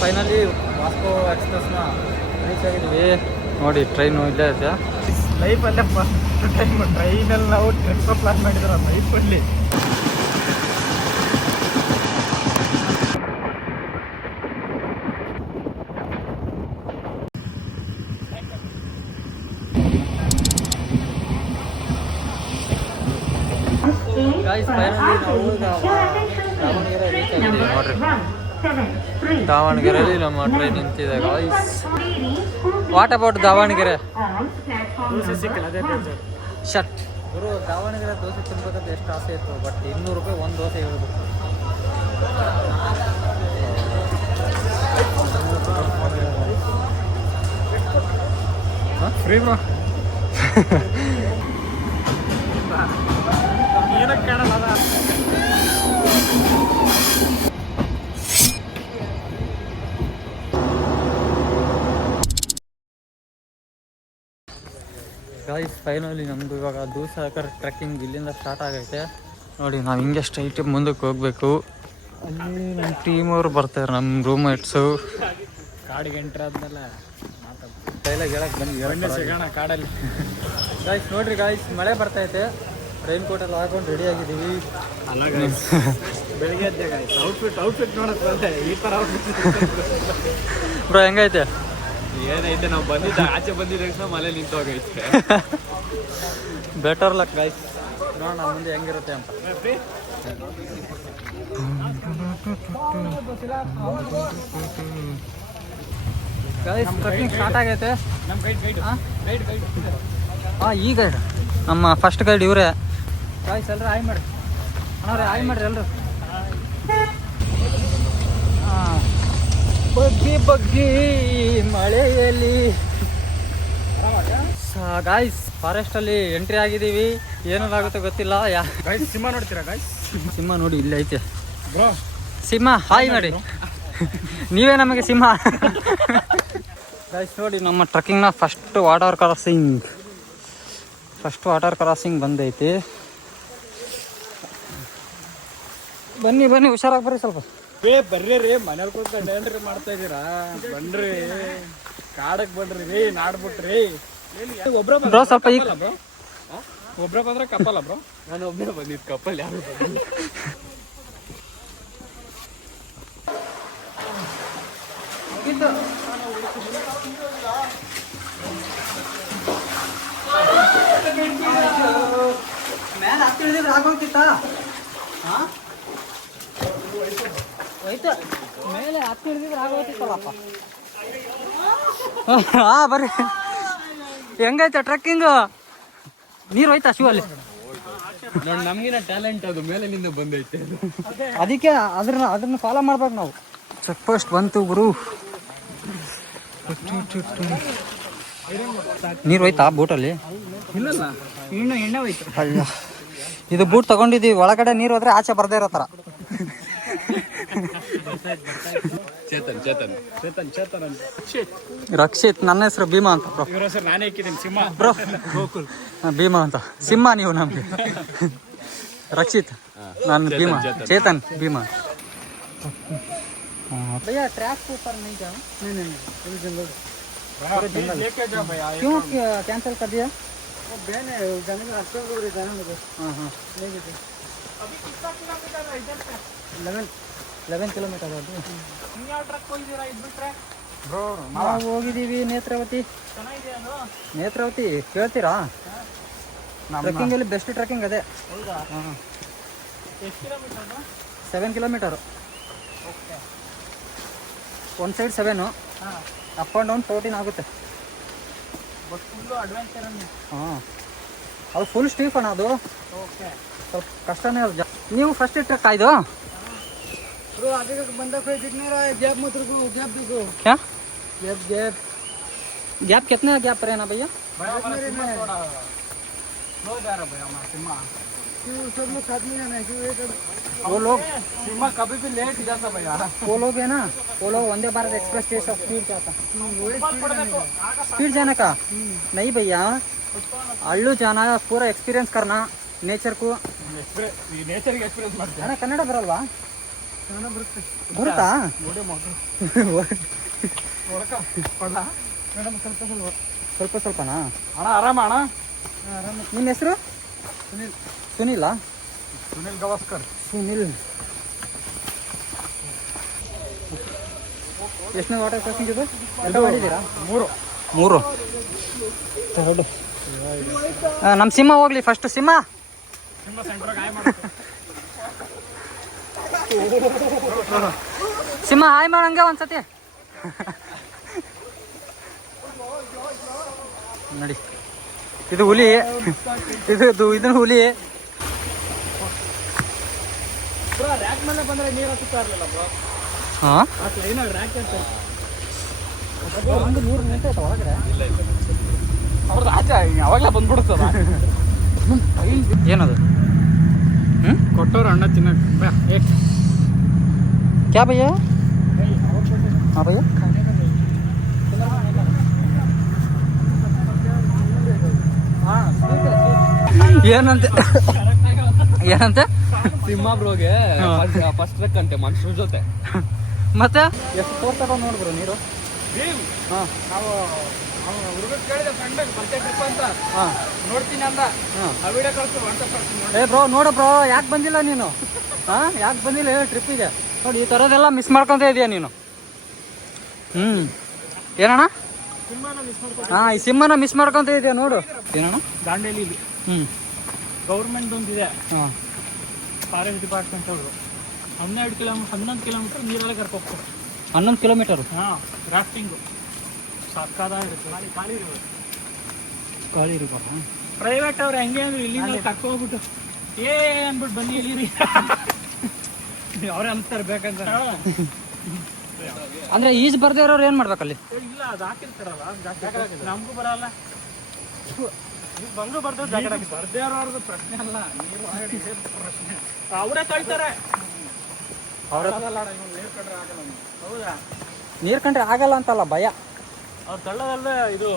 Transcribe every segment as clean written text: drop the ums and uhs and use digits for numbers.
Finally Vasco ಎಕ್ಸ್ಪ್ರೆಸ್ನ reach ಆಗಿದ್ವಿ. ನೋಡಿ ಟ್ರೈನು ಇಲ್ಲೇ ಐತೆ. ಲೈಫಲ್ಲೇ ಫಸ್ಟ್ ಟೈಮ್ ಟ್ರೈನಲ್ಲಿ ನಾವು ಟ್ರಿಪ್ ಪ್ಲಾನ್ ಮಾಡಿದ್ರು ಲೈಫಲ್ಲಿ. ದಾವಣಗೆರೆಯಲ್ಲಿ ನಮ್ಮ ಟ್ರೈನ್ ನಿಂತಿದೆ guys. What about Davanagere? Shut ಗುರು, ದಾವಣಗೆರೆ ದೋಸೆ ತಿನ್ಬೇಕಂತ ಎಷ್ಟು ಆಸೆ ಇತ್ತು, ಬಟ್ 200 ರೂಪಾಯಿ ಒಂದು ದೋಸೆ ಹೇಳ್ಬೇಕು. Free bro. ಏನಕ್ಕೆ ಕಾಣಲ್ಲ. ಗಾಯ್ಸ್ ಫೈನಲಿ ನಮ್ಮದು ಇವಾಗ ದೂಸಾಗರ್ ಟ್ರೆಕ್ಕಿಂಗ್ ಇಲ್ಲಿಂದ ಸ್ಟಾರ್ಟ್ ಆಗೈತೆ. ನೋಡಿ ನಾವು ಹಿಂಗೆ ಸ್ಟ್ರೈಟ್ ಮುಂದಕ್ಕೆ ಹೋಗಬೇಕು. ಅಲ್ಲಿ ನಮ್ಮ ಟೀಮ್ ಅವ್ರು ಬರ್ತಾರೆ, ನಮ್ಮ ರೂಮ್ಮೇಟ್ಸು. ಕಾಡಿಗೆ ಎಂಟ್ರ್ ಆದ್ಮೇಲೆ ಡೈಲಾಗ್ ಹೇಳಕ್ಕೆ ಬಂದು ಸಿಗೋಣ ಕಾಡಲ್ಲಿ. ಗಾಯ್ಸ್ ನೋಡ್ರಿ ಗಾಯ್ಸ್, ಮಳೆ ಬರ್ತೈತೆ. ರೈನ್ ಕೋಟೆಲ್ಲ ಹಾಕೊಂಡು ರೆಡಿ ಆಗಿದ್ದೀವಿ. ಬೆಳಿಗ್ಗೆ ಎದ್ದೆ ಗಾಯ್ಸ್, ಔಟ್ಫಿಟ್ ನೋಡಕ್ಕೆ ಬಂದೆ. ಈ ಥರ ಬ್ರೋ ಹೆಂಗೈತೆ? ಏನೈತೆ, ನಾವು ಆಚೆ ಬಂದಿದ್ದ ತಕ್ಷಣ ಮಳೆ ನಿಂತು ಹೋಗೈತೆ. ಬೆಟರ್ ಲಕ್ ಗಾಯ್ಸ್, ನೋಡೋಣ ಮುಂದೆ ಹೆಂಗಿರುತ್ತೆ ಅಂತ. ಗಾಯ್ಸ್ ಟ್ರೆಕ್ಕಿಂಗ್ ಸ್ಟಾರ್ಟ್ ಆಗೈತೆ. ಹಾಂ, ಈ ಗೈಡ್ ನಮ್ಮ ಫಸ್ಟ್ ಗೈಡ್ ಇವರೇ. ಗಾಯ್ಸ್ ಎಲ್ಲರೂ ಹಾಯ್ ಮಾಡಿ ಅಣ್ಣವ್ರೆ, ಹಾಯ್ ಮಾಡಿರಿ ಎಲ್ಲರೂ. ಹಾಂ, ಬಗ್ಗಿ ಮಳೆಯಲ್ಲಿ ಗಾಯ್ಸ್ ಫಾರೆಸ್ಟಲ್ಲಿ ಎಂಟ್ರಿ ಆಗಿದ್ದೀವಿ. ಏನಾಗುತ್ತೆ ಗೊತ್ತಿಲ್ಲ. ಸಿಂಹ ನೋಡ್ತೀರಾ ಗಾಯ್ಸ್? ಸಿಂಹ ನೋಡಿ ಇಲ್ಲಿ ಐತೆ ಬ್ರೋ. ಸಿಂಹ ಹಾಯ್ ಮಾಡಿ. ನೀವೇ ನಮಗೆ ಸಿಂಹ. ಗಾಯ್ಸ್ ನೋಡಿ ನಮ್ಮ ಟ್ರೆಕ್ಕಿಂಗ್ನ ಫಸ್ಟ್ ವಾಟರ್ ಕ್ರಾಸಿಂಗ್ ಬಂದೈತಿ. ಬನ್ನಿ ಹುಷಾರಾಗಿ ಬರ್ರಿ ಸ್ವಲ್ಪ. ಬರ್ರಿ ರೀ, ಮನೇಲಿ ಕೂತ್ಕೊಂಡು ಏನ್ರಿ ಮಾಡ್ತಾ ಇದ್ದೀರಾ? ಬನ್ರಿ ಕಾಡಕ್ಕೆ ಬನ್ರಿ ರೀ, ನಾಡ್ಬಿಟ್ರಿ. ಬ್ರೋ ಸ್ವಲ್ಪ ಈಗ ಒಬ್ರ ಬಂದ್ರೆ ಕಪ್ಪಲ್ಲ ಬ್ರೋ. ನಾನು ಒಬ್ಬನೇ ಬಂದಿದ್ದು, ಕಪ್ಪಲ್ ಯಾರು ಬಂದಿಲ್ಲ. ಮೇಲೆ ಹತ್ತಿ ಹಿಡಿದ್ರೆ ಆಗೋಗ್ತಿತ್ತ? ಮೇಲೆ ಹತ್ತಿ ಹಿಡಿದ್ರೆ ಆಗೋಗ್ತಿತ್ತಲ್ಲಪ್ಪ. ಹಾಂ ಬರ್ರಿ. ಹೆಂಗೈತೆ ಟ್ರೆಕ್ಕಿಂಗು? ನೀರು ಹೋಯ್ತಾ ಶಿವ ಅಲ್ಲಿ? ನಮಗಿನ ಟ್ಯಾಲೆಂಟ್ ಅದು ಮೇಲಿನಿಂದ ಬಂದೈತೆ. ಅದಕ್ಕೆ ಅದನ್ನ ಫಾಲೋ ಮಾಡ್ಬೇಕು ನಾವು. ಚೆಕ್ ಪೋಸ್ಟ್ ಬಂತು ಗುರು. ನೀರು ಹೋಯ್ತಾ ಬೋಟಲ್ಲಿ? ಇಲ್ಲಲ್ಲ, ಇನ್ನು ಎಣ್ಣೆ ಹೋಯ್ತು. ಅಯ್ಯ, ಇದು ಬೂಟ್ ತಗೊಂಡಿದ್ದೀವಿ, ಒಳಗಡೆ ನೀರು ಹೋದ್ರೆ ಆಚೆ ಬರ್ದೇ ಇರೋ ಥರ. ರಕ್ಷಿತ್, ನನ್ನ ಹೆಸರು ಭೀಮಾ ಅಂತ ಬ್ರೋ. ನಾನೇ ಬ್ರೋ, ಭೀಮಾ ಅಂತ. ಸಿಂಹ ನೀವು ನಮ್ಗೆ. ರಕ್ಷಿತ್, ನಾನು ಭೀಮಾ. ಚೇತನ್, ಭೀಮಾ. भैया ट्रैक के ऊपर नहीं जाना? नहीं जंगल। क्यों कैंसिल कर दिया? वो बैन है, जाने का रास्ता को जाना मुझे। हाँ नहीं गए। अभी कितना किलोमीटर है इधर से? 11 किलोमीटर है। यहाँ ट्रक कोई दे रहा है इधर ट्रैक ಬ್ರೋ. ನಾವು ಹೋಗಿದ್ದೀವಿ ನೇತ್ರಾವತಿ. ನೇತ್ರಾವತಿ ಕೇಳ್ತೀರಾ? ಟ್ರೆಕ್ಕಿಂಗಲ್ಲಿ ಬೆಸ್ಟ್ ಟ್ರೆಕ್ಕಿಂಗ್ ಅದೇ. ಹಾಂ, ಎಷ್ಟು ಕಿಲೋಮೀಟರ್? 7 ಕಿಲೋಮೀಟರು. ಓಕೆ, ಒಂದು ಸೈಡ್ 7, ಅಪ್ ಆ್ಯಂಡ್ ಡೌನ್ 14 ಆಗುತ್ತೆ. But full adventure. ಹಾಂ, ಅದು ಫುಲ್ ಸ್ಟೀಫ್ ಅಣ್ಣ ಅದು. ಓಕೆ, ಸ್ವಲ್ಪ ಕಷ್ಟನೇ ಅದು. ನೀವು ಫಸ್ಟ್ ಟ್ರೆಕ್ ಆಯ್ತು ब्रो? आगे का बंदा कोई दिख नहीं रहा है। गैप मत रुको, गैप देखो। क्या गैप कितना गैप पर है ना भैया? मेरे में लो जा रहा भैया हमारा सिम्मा। क्यों सब लोग साथ में जाना है? क्यों एक वो लोग सिम्मा कभी भी लेट जाता भैया। वो लोग है ना, वो लोग वंदे भारत एक्सप्रेस के सब स्पीड जाता। स्पीड जाने का नहीं भैया, अल्लू जाना, पूरा एक्सपीरियंस करना नेचर को. नेचर एक्सपीरियंस करना. कन्नड़ बरल्वा? ಬರುತ್ತಾ ಮೇಡಮ್ ಸ್ವಲ್ಪ ಸ್ವಲ್ಪನಾ ಅಣ್ಣ ಆರಾಮ ಅಣ್ಣ. ನಿಮ್ಮ ಹೆಸರು ಸುನಿಲ್ ಸುನಿಲಾ? ಸುನಿಲ್ ಗವಾಸ್ಕರ್. ಸುನಿಲ್. ಎಷ್ಟನೇ ವಾಟರ್ ಕ್ರಾಸಿಂಗ್ ಇದು? ಎಲ್ಲ ಮಾಡಿದ್ದೀರಾ? ಮೂರು. ಎರಡು. ನಮ್ಮ ಸಿಂಹ ಹೋಗ್ಲಿ ಫಸ್ಟ್. ಸಿಂಹ ಸಿಂಹ ಹಾಯ್ ಮಾಡಂಗೆ ಒಂದ್ಸತಿ ನೋಡಿ. ಇದು ಹುಲಿ, ಇದನ್ನ ಹುಲಿ. ರ್ಯಾಕ್ ಮೇಲೆ ಬಂದ್ರೆ ನೀರು ಹತ್ತುತ್ತಾ ಇರಲಿಲ್ಲ ಬ್ರೋ. ಹಾಂ, ರ್ಯಾಕ್ ಇರ್ತದೆ. ಒಂದು 100 ನಿಮಿಷ ಆಯ್ತು ಒಳಗಡೆ. ಅವ್ರದ್ದು ಆಚೆ ಅವಾಗಲೇ ಬಂದ್ಬಿಡ್ತದ. ಏನದು? ಕೊಟ್ಟವ್ರು ಅಣ್ಣ ತಿನ್ನಕ್ಕೆ. ಕ್ಯಾ ಭಯ್ಯ? ಹಾಂ ಭಯ್ಯ. ಏನಂತೆ ಏನಂತೆ? ಸಿಂಹ ಬ್ರೋಗೆ ಫಸ್ಟ್ ಟ್ರಕ್ ಅಂತೆ ಮನುಷ್ಯರ ಜೊತೆ. ಮತ್ತೆ ಎಷ್ಟು ಫೋರ್ ತಗೊಂಡು ನೋಡಿದ್ರು ನೀರು? ಹಾಂ, ನಾವು ಹುಡುಗ ಕೇಳಿದೆ ಫ್ರೆಂಡ್ ಬರ್ತೆ ಟ್ರಿಪ್ ಅಂತ. ಹಾಂ, ನೋಡ್ತೀನಿ ಅಂದ. ಆ ವಿಡಿಯೋ ಕಳಿಸು ವಾಟ್ಸಪ್ ಕಳಿಸ್ತೀನಿ. ಏ ಬ್ರೋ ನೋಡು ಬ್ರೋ, ಯಾಕೆ ಬಂದಿಲ್ಲ ನೀನು? ಹಾಂ, ಯಾಕೆ ಬಂದಿಲ್ಲ ಹೇಳಿ? ಟ್ರಿಪ್ಪಿಗೆ ನೋಡಿ, ಈ ಥರದ್ದೆಲ್ಲ ಮಿಸ್ ಮಾಡ್ಕೊತ ಇದೆಯಾ ನೀನು? ಏನಣ್ಣ? ಸಿಂಹನ ಮಿಸ್ ಮಾಡ್ಕೊಂಡು ಹಾಂ, ಈ ಸಿಂಹನ ಮಿಸ್ ಮಾಡ್ಕೊತ ಇದೆಯಾ ನೋಡು. ಏನಣ್ಣ? ದಾಂಡೇಲಿಲಿ ಗೌರ್ಮೆಂಟ್ ಒಂದಿದೆ, ಹಾಂ, ಫಾರೆಸ್ಟ್ ಡಿಪಾರ್ಟ್ಮೆಂಟ್ ಅವರು 11 ಕಿಲೋಮೀಟರ್ ನೀರಲ್ಲೇ ಕರ್ಕೊಂಡು ಹೋಗ್ತಾರೆ. 11 ಕಿಲೋಮೀಟರು. ಹಾಂ, ರಾಫ್ಟಿಂಗು ಸಕ್ಕದಾಗಿರುತ್ತೆ. ಖಾಲಿ ಇರ್ಬೋದು. ಗಾಳಿ ಇರ್ಬೋದು. ಪ್ರೈವೇಟ್ ಅವ್ರು ಹೆಂಗೆ ಅಂದ್ರೆ ಇಲ್ಲಿಂದ ಕರ್ಕೊಂಡ್ಬಿಟ್ಟು ಅಂದ್ಬಿಟ್ಟು ಬನ್ನಿ ಇಲ್ಲಿರಿ ಅವ್ರೇ ಅನ್ಸ್ತಾರೆ ಬೇಕಂತ. ಅಂದರೆ ಈಜು ಬರ್ದೇ ಇರೋರು ಏನು ಮಾಡ್ಬೇಕಲ್ಲಿ? ಇಲ್ಲ, ಅದು ಹಾಕಿರ್ತಾರಲ್ಲ ನಮಗೂ ಬರಲ್ಲ. ಬಂದು ಬರ್ದೇ ಅವ್ರದ್ದು ಪ್ರಶ್ನೆ ಅಲ್ಲ, ನೀರು ಪ್ರಶ್ನೆ. ಅವರೇ ಕಳ್ತಾರೆ. ಹೌದಾ? ನೀರು ಕಂಡ್ರೆ ಆಗಲ್ಲ ಅಂತಲ್ಲ ಭಯ. ಅವ್ರು ತಳ್ಳದಲ್ಲೇ ಇದು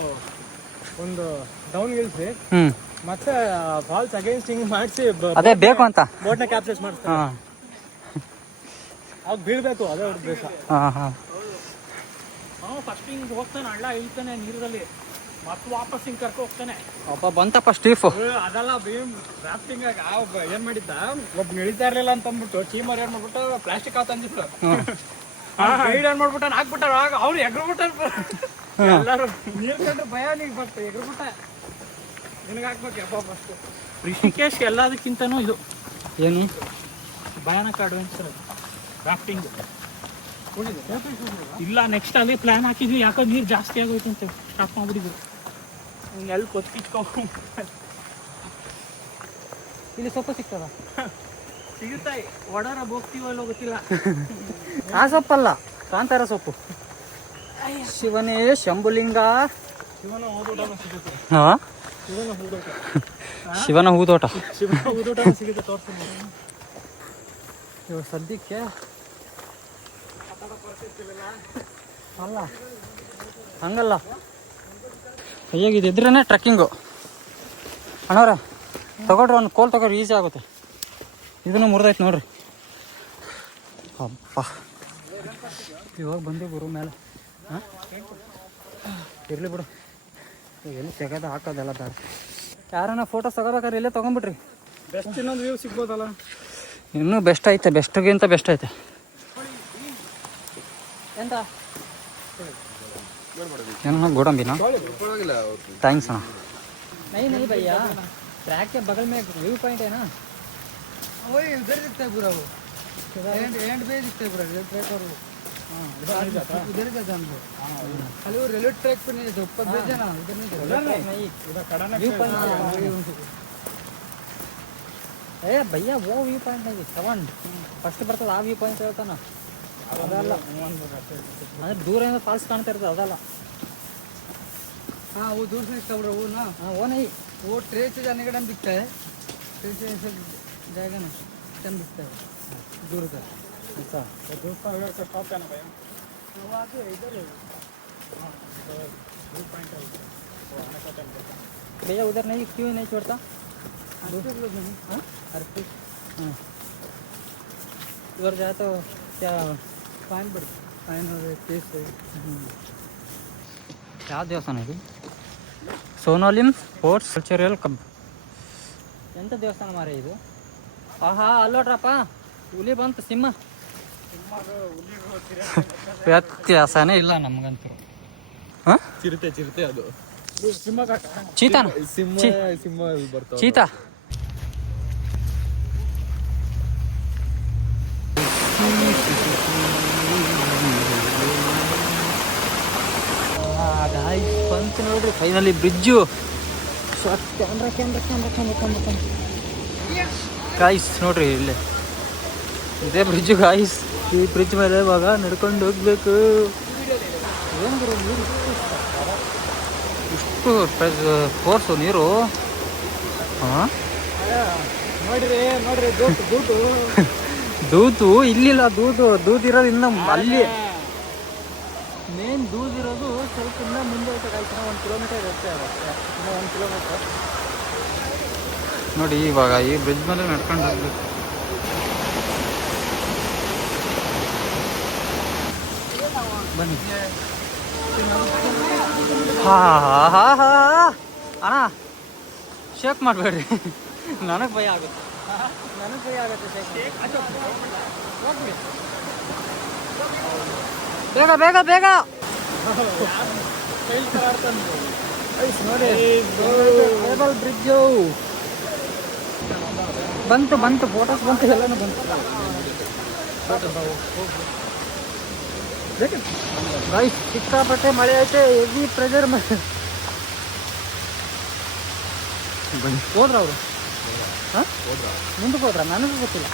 ಒಂದು ಡೌನ್ ಇಳಿಸಿ ಮತ್ತೆ ಫಾಲ್ಸ್ ಅಗೇನ್ಸ್ಟ್ ಹಿಂಗ್ ಮಾಡಿಸಿ ಅದೇ ಬೇಕು ಅಂತ ಬೋಟ್ನ ಕ್ಯಾಪ್ಚರ್ ಮಾಡ್ತಾರೆ. ಹಾಂ, ಅವಾಗ ಬೀಳ್ಬೇಕು, ಅದೇ ಅವ್ರ ಉದ್ದೇಶ. ಹಾಂ ಹಾಂ. ಅವ್ನು ಫಸ್ಟ್ ಹಿಂಗ್ ಹೋಗ್ತಾನೆ, ಹಳ್ಳ ಇಳ್ತಾನೆ ನೀರಲ್ಲಿ, ಮತ್ತೆ ವಾಪಸ್ ಹಿಂಗ್ ಕರ್ಕೊ ಹೋಗ್ತಾನೆ. ಒಬ್ಬ ಬಂತಪ್ಪ ಸ್ಟೀಫು. ಅದೆಲ್ಲ ಭೀಮ್ ರಾಫ್ಟಿಂಗ್ ಏನ್ ಮಾಡಿದ್ದ, ಒಬ್ಬ ಇಳಿತಾ ಇರ್ಲಿಲ್ಲ ಅಂತ ಅಂದ್ಬಿಟ್ಟು ಟೀಮರ್ ಏನ್ ಮಾಡ್ಬಿಟ್ಟು ಪ್ಲಾಸ್ಟಿಕ್ ಹಾವ್ ತಂದಿದ್ರು. ಗೈಡ್ ಏನ್ ಮಾಡ್ಬಿಟ್ಟ ಹಾಕ್ಬಿಟ್ಟಾರ. ಆಗ ಅವ್ರು ಎಗ್ರಬಿಟ್ಟ. ಎಲ್ಲಾರು ನೀರ್ ಕಂಡ್ರೆ ಭಯ ನೀಗ್ ಬರ್ತ ಎಗ್ರಬಿಟ್ಟ. ನಿನಗೆ ಹಾಕ್ಬೇಕು ಯಪ್ಪ ಫಸ್ಟ್. ರಿಷಿಕೇಶ್ ಎಲ್ಲದಕ್ಕಿಂತನೂ ಇದು ಏನು ಭಯಾನಕ ಅಡ್ವೆಂಚರ್ ರಾಫ್ಟಿಂಗ್. ಇಲ್ಲ, ನೆಕ್ಸ್ಟ್ ಅದೇ ಪ್ಲಾನ್ ಹಾಕಿದ್ವಿ. ಯಾಕೋ ನೀರು ಜಾಸ್ತಿ ಆಗೋಯ್ತು ಅಂತ ಸ್ಟಾಪ್ ಮಾಡ್ಬಿಟ್ಟಿದ್ರು. ಎಲ್ಲಿ ಕೊಚ್ಕಿಚ್ಕೊ ಇಲ್ಲಿ ಸೊಪ್ಪು ಸಿಗ್ತದ? ಸಿಗುತ್ತಾ? ಒಡಾರ ಹೋಗ್ತೀವಲ್ಲೋ ಗೊತ್ತಿಲ್ಲ. ಆ ಸೊಪ್ಪಲ್ಲ, ಕಾಂತಾರ ಸೊಪ್ಪು. ಶಿವನೇ ಶಂಭುಲಿಂಗ. ಶಿವನ ಹೂದೋಟ ಸಿಗುತ್ತೆ. ಹಾಂ, ಶಿವನ ಹೂದೋಟ. ಶಿವನ ಹೂದೋಟ ಸಿಗುತ್ತೆ, ತೋರಿಸ್ತೀನಿ. ಇವಾಗ ಸದ್ಯಕ್ಕೆ ಅಲ್ಲ, ಹಂಗಲ್ಲ, ಹೇಗಿದೆ ಇದ್ರೇ ಟ್ರೆಕ್ಕಿಂಗು. ಅಣ್ಣವ್ರೆ ತಗೊಳ್ರಿ, ಒಂದು ಕೋಲ್ ತಗೊಳ್ರಿ, ಈಸಿ ಆಗುತ್ತೆ. ಇದನ್ನು ಮುರಿದೈತೆ ನೋಡ್ರಿ. ಅಪ್ಪ, ಇವಾಗ ಬಂದು ಗುರು ಮೇಲೆ. ಹಾಂ, ಇರಲಿ ಬಿಡು, ಎಲ್ಲಿ ತೆಗೆದು ಹಾಕೋದೆಲ್ಲ ಬೇಡ. ಯಾರನ್ನ ಫೋಟೋಸ್ ತಗೋಬೇಕಾದ್ರೆ ಇಲ್ಲೇ ತೊಗೊಂಬಿಟ್ರಿ. ಬೆಸ್ಟ್ ಇನ್ನೊಂದು ವ್ಯೂ ಸಿಗ್ಬೋದಲ್ಲ? ಇನ್ನೂ ಬೆಸ್ಟ್ ಐತೆ, ಬೆಸ್ಟ್ಗಿಂತ ಬೆಸ್ಟ್ ಐತೆ. ಎಂತ ಏನೋ ಗೋಡಂಬಿನಾ? ಥ್ಯಾಂಕ್ಸ್ ಅಣ್ಣ. नहीं नहीं भैया, ट्रैक के बगल में व्यू पॉइंट है ना, वही उधर दिखता है पूरा, वो एंड पे दिखता है पूरा रेलवे ट्रैक। और हाँ, उधर जाता है हमको खाली वो रेलवे ट्रैक पे नहीं, जो ऊपर ब्रिज है ना, उधर नहीं जाता। नहीं इधर खड़ा ना व्यू पॉइंट ಏ ಭಯ್ಯ, वो व्यू पॉइंट नहीं, ಸವನ್ ಫಸ್ಟ್ ಬರ್ತದೆ ಆ ವ್ಯೂ ಪಾಯಿಂಟ್ ಹೇಳ್ತಾನ. ಅದಲ್ಲ, ಅಂದ್ರೆ ದೂರದಿಂದ ಫಾಲ್ಸ್ ಕಾಣ್ತಾ ಇರ್ತದೆ, ಅದಲ್ಲ. हाँ, वो दूर से दिखता है वो ना। हाँ, वो नहीं, वो ट्रेन से जाने का टाइम दिखता है, ट्रेन से ऐसे जाएगा ना टाइम दिखता है दूर का। अच्छा, दोस्तों अगर का स्टॉप है ना भैया, वो आगे इधर है। हाँ, व्यू पॉइंट है वो आने का टाइम। भैया उधर नहीं, क्यों नहीं छोड़ता? लोग नहीं। हाँ, इधर जाए तो क्या ಫೈನ್ ಬಿಡಿ, ಫೈನ್ ಕೇಸ್. ಯಾವ ದೇವಸ್ಥಾನ ಇದು? ಸೋನಾಲಿಮ್ ಸ್ಪೋರ್ಟ್ಸ್ ಕಲ್ಚರಲ್ ಕ್ಲಬ್. ಎಂಥ ದೇವಸ್ಥಾನ ಮಾರೇ ಇದು? ಆಹಾ, ಅಲ್ಲೋಡ್ರಪ್ಪ, ಹುಲಿ ಬಂತು, ಸಿಂಹ. ವ್ಯತ್ಯಾಸನೇ ಇಲ್ಲ ನಮಗಂತೂ. ಹಾಂ, ಚಿರತೆ ಅದು ಚೀತಾನ? ಸಿಂಹ ಬರ್ತಾವ. ಚೀತಾ ಬಂತು ನೋಡ್ರಿ ಫೈನಲಿ ಬ್ರಿಡ್ಜು. ಗಾಯ್ಸ್ ನೋಡ್ರಿ, ಇಲ್ಲೇ ಇದೇ ಬ್ರಿಡ್ಜು ಗಾಯ್ಸ್. ಈ ಬ್ರಿಡ್ಜ್ ಮೇಲೆ ಇವಾಗ ನಡ್ಕೊಂಡು ಹೋಗ್ಬೇಕು. ಏನು ಗುರು, ನೀರು ಇಷ್ಟು ಫೋರ್ಸು ನೀರು. ಹಾಂ, ನೋಡ್ರಿ ದೂತು ಇಲ್ಲಿಲ್ಲ. ದೂದಿರೋದು ಇನ್ನು ಅಲ್ಲಿ. ಮೇನ್ ದೂದಿರೋದು ಸ್ವಲ್ಪ ಇನ್ನೂ ಮುಂದೆ ಐತೆ ಗಾಯ್ಸ್. 1 ಕಿಲೋಮೀಟರ್ ಇರುತ್ತೆ ಅಷ್ಟೇ, ಇನ್ನೂ 1 ಕಿಲೋಮೀಟರ್. ನೋಡಿ ಇವಾಗ ಈ ಬ್ರಿಡ್ಜ್ ಮೇಲೆ ನಡ್ಕೊಂಡು ಹೋಗ್ಬೇಕು. ಬನ್ನಿ. ಅಣ್ಣ ಶೇಕ್ ಮಾಡಬೇಡ್ರಿ, ನನಗೆ ಭಯ ಆಗುತ್ತೆ. ಬೇಗ ಬೇಗ ಬೇಗ ನೋಡಿ, ಬ್ರಿಡ್ಜು ಬಂತು ಫೋಟೋಸ್ ಬಂತು, ಎಲ್ಲನೂ ಬಂತು ಗಾಯ್ಸ್. ಸಿಕ್ಕಾಪಟ್ಟೆ ಮಳೆ ಐತೆ, ಹೆವಿ ಪ್ರೆಷರ್. ಬನ್ನಿ, ಹೋದ್ರ ಅವರು? ಹಾಂ, ಮುಂದಕ್ಕೆ ಹೋದ್ರ? ನನಗೂ ಗೊತ್ತಿಲ್ಲ.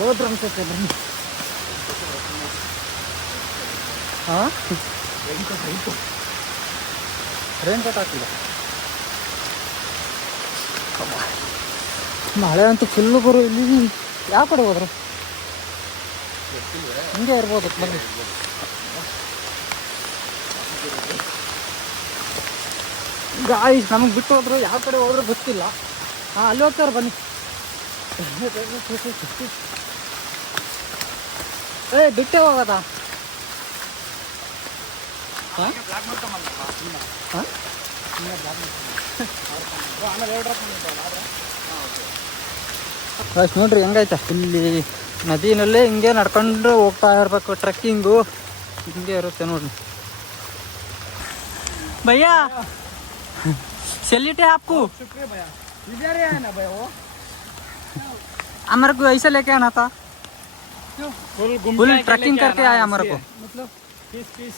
ಹೋದ್ರು ಅನ್ಸುತ್ತೆ. ಬನ್ನಿ. ಹಾಂ, ರೈನ್ ಕೋಟ್ ಹಾಕಿಲ್ಲ. ಮಳೆ ಅಂತೂ ಫುಲ್ಲು ಗುರು. ಇಲ್ಲಿ ಯಾವ ಕಡೆ ಹೋದ್ರು? ಹಿಂಗೆ ಇರ್ಬೋದು. ಬನ್ನಿ. ಗಾಯ್ಸ್ ನಮಗೆ ಬಿಟ್ಟು ಹೋದ್ರು, ಯಾವ ಕಡೆ ಹೋದ್ರು ಗೊತ್ತಿಲ್ಲ. ಹಾಂ, ಅಲ್ಲಿ ಹೋಗ್ತಾರೆ ಬನ್ನಿ. ಬಿಟ್ಟೆ ಹೋಗೋದಾ? ಹಾಂ, ಗಾಯ್ಸ್ ನೋಡ್ರಿ ಹೆಂಗೈತೆ. ಇಲ್ಲಿ ನದಿನಲ್ಲೇ ಹಿಂಗೆ ನಡ್ಕೊಂಡು ಹೋಗ್ತಾ ಇರಬೇಕು. ಟ್ರೆಕ್ಕಿಂಗು ಹಿಂಗೆ ಇರುತ್ತೆ ನೋಡ್ರಿ. भैया सैल्यूट है आपको. शुक्रिया भैया. इधर ही है ना भैया वो? हमारे को ऐसे लेके आना था. फुल ट्रैकिंग करके आया हमारे को. मतलब पीस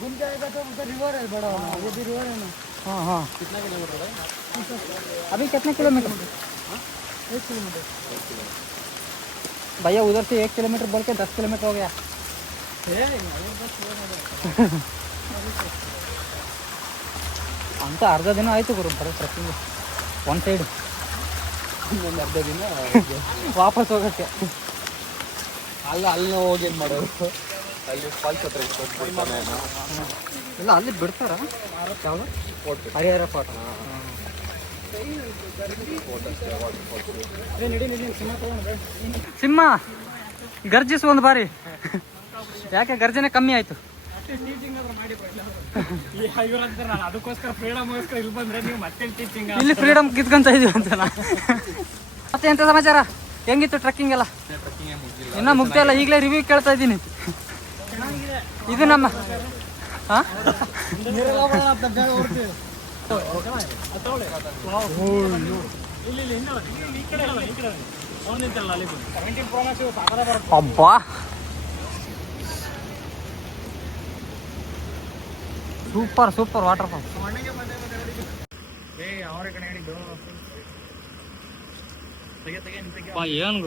घूम जाएगा तो उधर रिवर है बड़ा, वो भी रिवर है ना. हाँ हाँ. कितना किलोमीटर है अभी? कितने किलोमीटर? 1 किलोमीटर. भैया उधर से 1 किलोमीटर बोल के 10 किलोमीटर हो गया. ಅಂತ ಅರ್ಧ ದಿನ ಆಯಿತು ಗುರು ಬರೋ ಟ್ರೆಕ್ಕಿಂಗ್. ಒನ್ ಸೈಡ್ ಇನ್ನೊಂದು ಅರ್ಧ ದಿನ ವಾಪಸ್ ಹೋಗೋಕ್ಕೆ. ಅಲ್ಲಿ ಹೋಗಿ ಏನು ಮಾಡೋದು? ಅಲ್ಲಿ ಫಾಲ್ಸ್ ಹತ್ರ ಇಲ್ಲ, ಅಲ್ಲಿ ಬಿಡ್ತಾರ. ಯಾವುದು? ಹರಿಹರ ಫೋರ್ಟ್. ಸಿಂಹ ಗರ್ಜಿಸ್ ಒಂದು ಬಾರಿ. ಯಾಕೆ ಗರ್ಜನೆ ಕಮ್ಮಿ ಆಯಿತು? ಅದಕ್ಕೋಸ್ಕರ ಫ್ರೀಡಮ್ಗೋಸ್ಕರ ಇಲ್ಲಿ ಬಂದ್ರೆ ನೀವು ಮತ್ತೆ ಟೀಚಿಂಗ್. ಇಲ್ಲಿ ಫ್ರೀಡಮ್ ಕಿತ್ಕೊಂತ ಇದೀವಿ ಅಂತ. ಮತ್ತೆ ಎಂತ ಸಮಾಚಾರ? ಹೆಂಗಿತ್ತು ಟ್ರೆಕ್ಕಿಂಗ್ ಎಲ್ಲ? ಇನ್ನೂ ಮುಗ್ದೇ ಇಲ್ಲ, ಈಗಲೇ ರಿವ್ಯೂ ಕೇಳ್ತಾ ಇದ್ದೀನಿ. ಇದು ನಮ್ಮ ಹಾಂ, ಅಬ್ಬಾ ಸೂಪರ್ ಸೂಪರ್ ವಾಟರ್ ಫಾಲ್. ಏನು